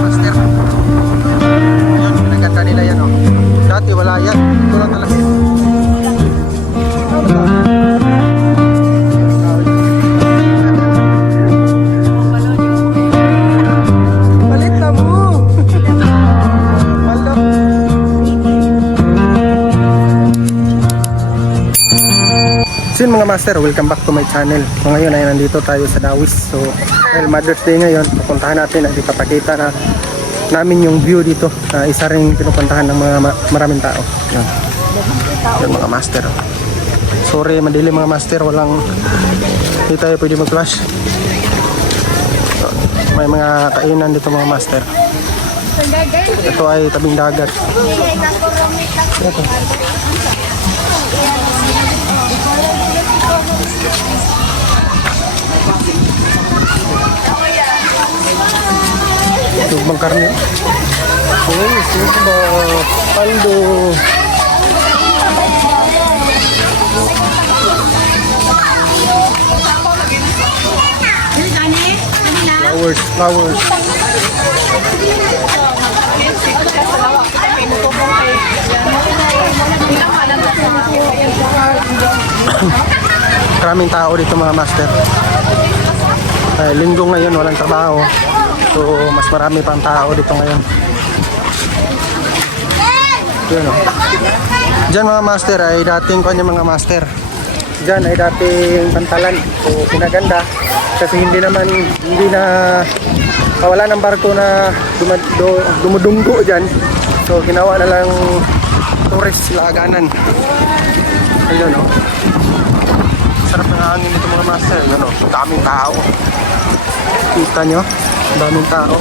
Master. Yun, pinaganda nila yan oh. Dati wala yan. Ito lang talaga. Palit na mo. Malo. So yun mga master, welcome back to my channel. So ngayon ay nandito tayo sa Dawis. So dahil Mother's Day ngayon, pupuntahan natin at ipapakita na namin yung view dito. Isa rin pinupuntahan ng mga maraming tao. Yan. Yan mga master. Sorry, madilim mga master, hindi tayo pwede mag-flash. So, may mga kainan dito mga master. Ito ay tabing dagat. Ito. Ito bang karne? Oh, ito ba? Paldo. Flowers. Maraming tao dito mga master. Linggo ngayon, walang trabaho. So mas marami pang tao dito ngayon. Yun o. Diyan mga master ay dating kanya mga master. Diyan ay dating pantalan. So pinaganda. Kasi hindi na wala ng barko na dumudunggo dyan. So ginawa na lang tourist laganan. Ayun o. Sarap ng hangin nito mga master. Ayun o. Daming tao. Kita nyo? Daming tao.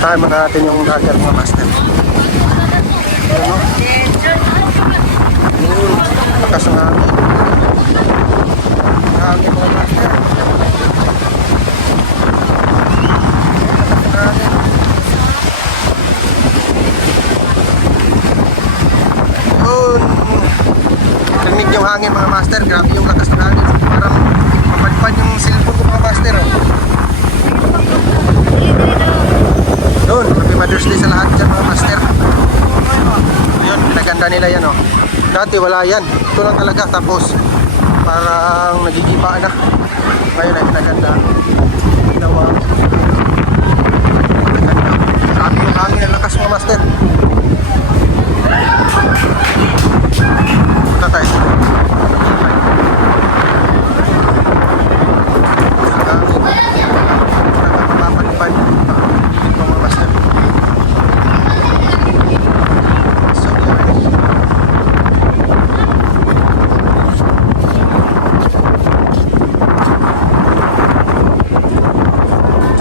Tama natin yung dagat mga master. Ayun o. Lakas ng hangin. Hangin mga master. Lamig yung hangin mga master, grabe yung lakas ng hangin. Parang mapadpad yung cellphone ko mga master oh. Doon, happy Mother's Day sa lahat dyan mga master. Yun, pinaganda nila yan oh. Dati wala yan, ito lang talaga. Tapos parang nagigiba na. Ngayon ay pinaganda. Ginawa. Grabe yung hangin ng lakas mga master. Punta tayo.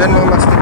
Diyan mga master.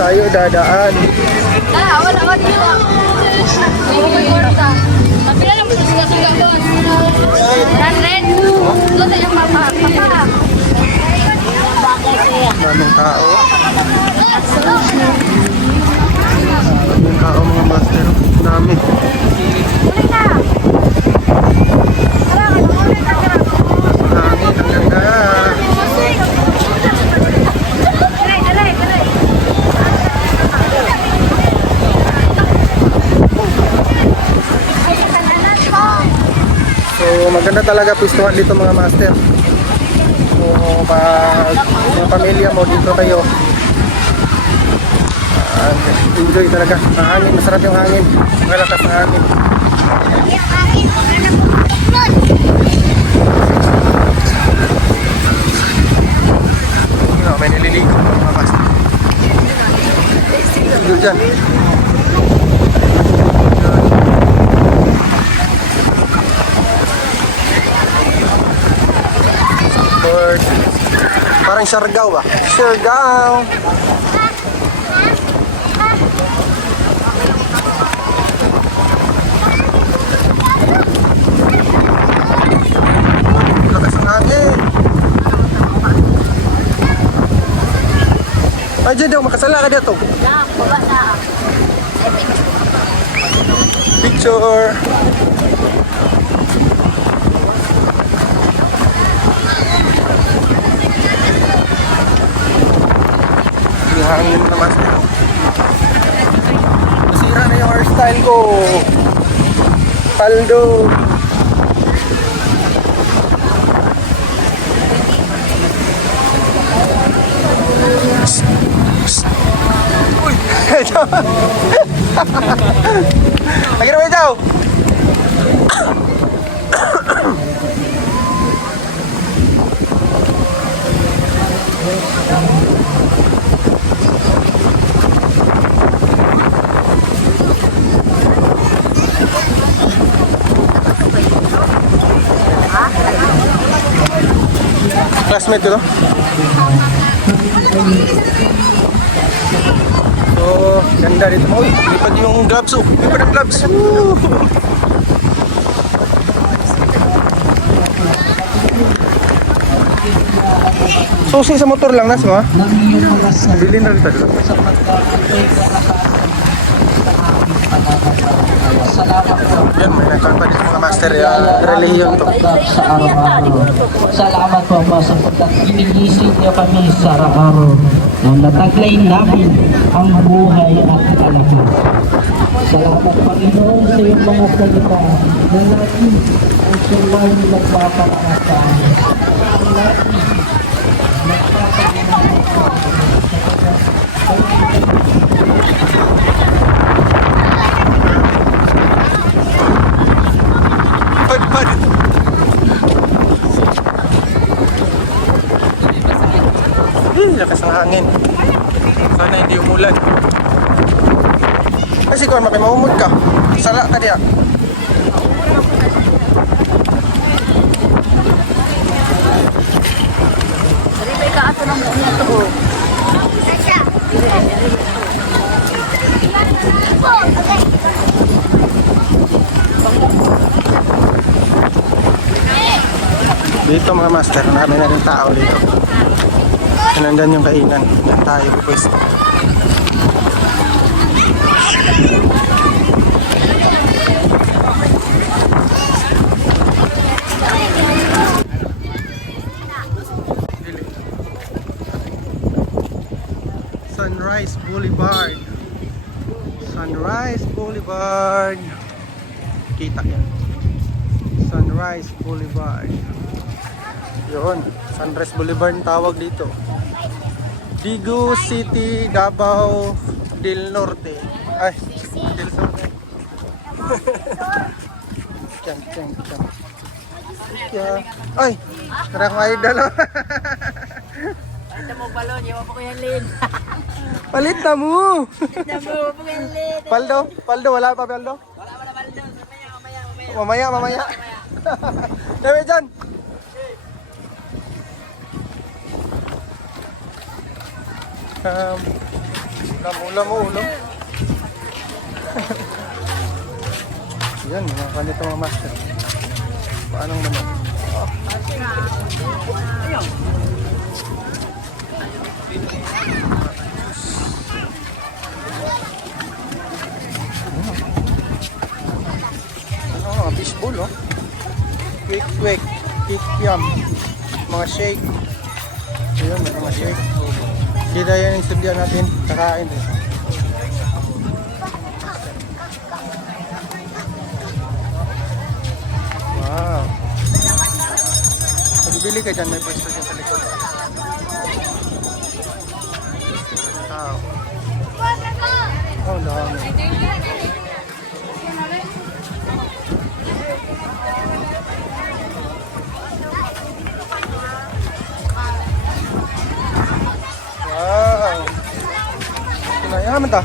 tayo dadaan. Wala dito. Napila lang sa suga-suga, boss. 100. Ito sa yung papa. Daming tao. Daming tao mga master. Dami. Hangin, ang ganda. So maganda talaga pistuhan dito mga master. So pag yung pamilya mo dito kayo, enjoy talaga. Ang hangin, masarap yung hangin. Malakas na hangin. May nililigo mga master. Enjoy dyan. Bird. Parang Siargao ba? Siargao. Lakas ng hangin. Ay, dyan daw, makasala ka dito. Picture. Hangin na master. Nasira na yung hairstyle ko. Paldo. Uy! Ito! Lagi naman ito! Classmate ko to. So, ganda dito mo. Lipad yung gloves. Oh, lipad ang gloves. Woo! Susi sa motor lang nas mo ha? Bilin na dito. Yan, may nagkakpa dito mga master. Religion to. Sa araw-araw. Salamat po po sapagkat ginigising niyo kami sa araw-araw na nataglay namin ang buhay at kalagayan. Salamat Panginoon sa iyong mga salita na natin ang sumay nagpapalangat sa amin. Ang natin nagpapalangat sa lakas ng hangin. Sana hindi umulan. Kasi kung makimaumod ka, sala ka diya. Ribay ka ato ng mga ito. Dito mga master, marami na rin tao dito. Nandyan yung kainan. Nandyan tayo pues. Sunrise Boulevard. Sunrise Boulevard. Kita yan. Sunrise Boulevard. Yun. Sunrise Boulevard ang tawag dito. Digo City, Davao del Norte. Ay, del Norte. Tiyan. Ay, parang may idol. Ito mo balon, yawa po ko yan lin. Palit na mo. Ito mo po yan lin. Paldo, wala pa Paldo? Wala balon, mamaya. Mamaya. Dami dyan. Ulam mo, ulam. Yan, mga kanito mga master. Paanong naman? Ano, mga fishbowl, oh. Quick, kikiam. Mga shake. Ayun, may mga shake. Kita yan yung sindihan natin. Kakain din. Wow. Pagbibili ka dyan, may pwesto dyan sa likod. Wow. Oh, dami. Wow. Kinayaman ta.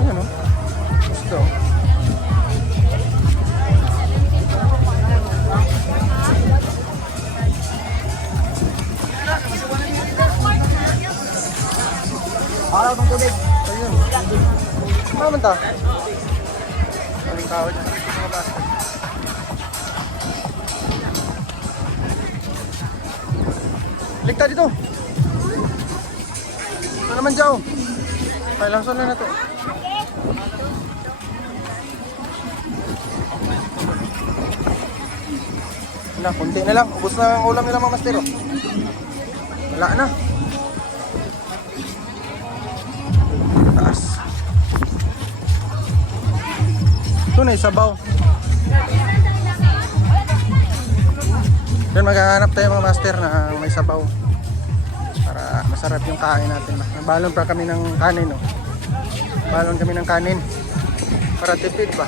Ayan o. Gusto. Araw ng tubig. Ayun. Kinayaman ta. Aling kawad. Mga basket. Ligta dito. Ito naman dyan. May langsung na to. Na, kunti na lang. Ubus na ang ulam nila mga mastero. Wala na. Taas. Ito na isabaw. Doon maghahanap tayo mga master na may sabaw para masarap yung kain natin. Balon pa kami ng kanin, no? Balon kami ng kanin para tipid ba?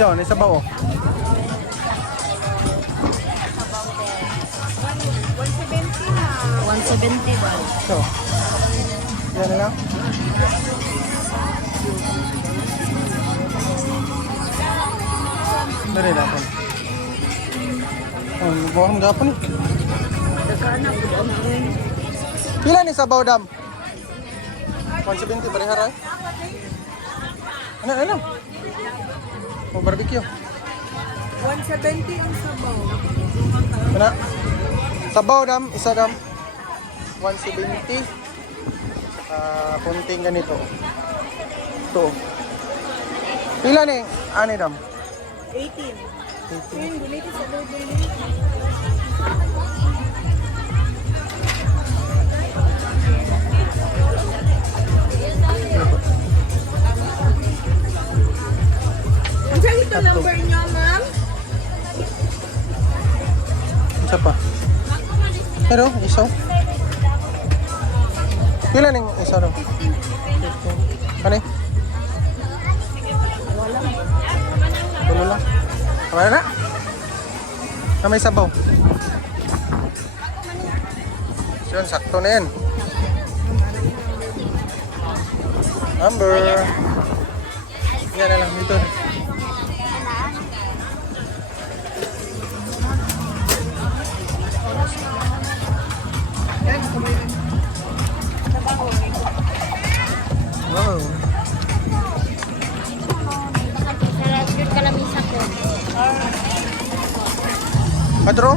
Yun, may sabaw, oh. 170 ba? So, yan na lang. Dari natin. Oh, bawa mo gapon eh. Pila ni sabaw dam? 170 barihara eh. Ano? Oh, barbecue. 170 ang sabaw. Ano? Sabaw dam, isa dam. 170. Kunting ganito. Ito. Pila ni? Ani dam? 18. 18. Yung dito sa double. Ang ito number niyo, ma'am? Isa pa. Pero, isaw. Pila ning isa daw? 15. Ano eh? Tulo lang. Tama na? Na may sabaw. So yun, sakto na yan. Number. Yan na lang dito. Wow. Sarap yun kalamisa ko. Patro?